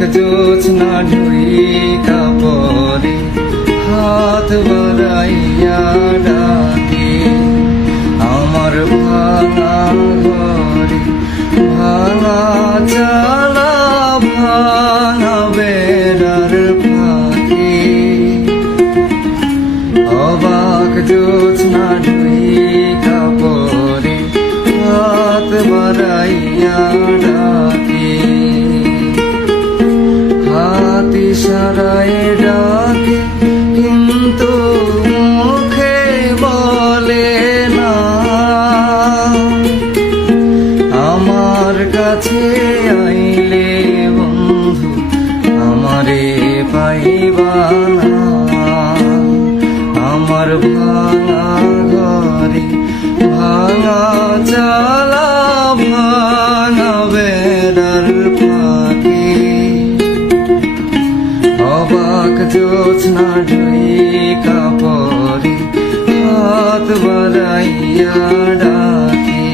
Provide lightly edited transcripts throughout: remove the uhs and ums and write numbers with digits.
অবাক জোছনা ঢুইকা পরে হাত বাড়াইয়া ডাকে আমার ভাঙা ঘরে ভাঙা চালা ভাঙা বেড়ার ফাঁকে অবাক জোছনা ঢুইকা পরে হাত বাড়াইয়া ডাকে হাত ইশারায় ডাকে কিন্তু মুখে বলে না আমার কাছে আইলে বন্ধু আমারে পাইবা না আমার ভাঙা ঘরে ভাঙা চালা ভাঙা বেড়ার ফাঁকে অবাক জোছনা ঢুইকা পরে হাত বাড়াইয়া ডাকে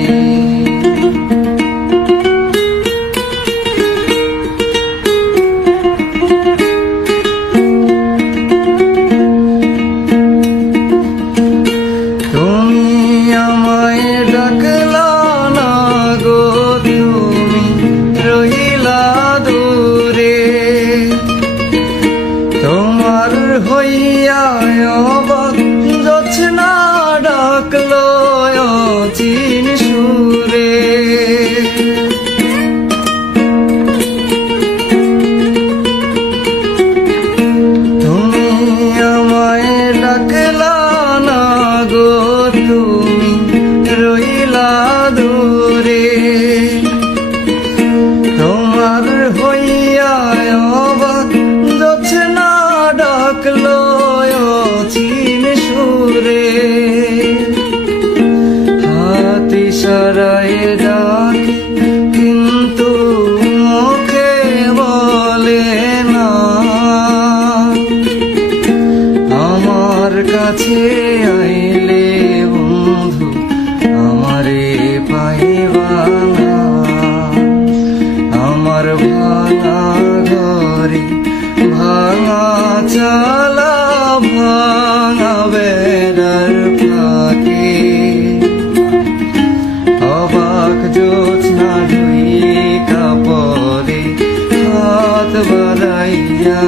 তুমি আমায় ডাকলা না গো তুমি রহিলা দূরে তোমার হইয়া অবাক জোছনা ডাকলো অচিন সুরে তুমি আমায় ডাকলা না গো তুমি রইলা দূরে তোমার হইয়া অবাক জোছনা ডাকলো অচিন সুরে হাত ইশারায় ডাকে কিন্তু মুখে বলে না আমার কাছে আইলে বন্ধু আমারে পাইবা না আমার ভাঙা ঘরে ভাঙা চালা ভাঙা বেড়ার ফাঁকে অবাক জোছনা ঢুইকা পরে হাত বাড়াইয়া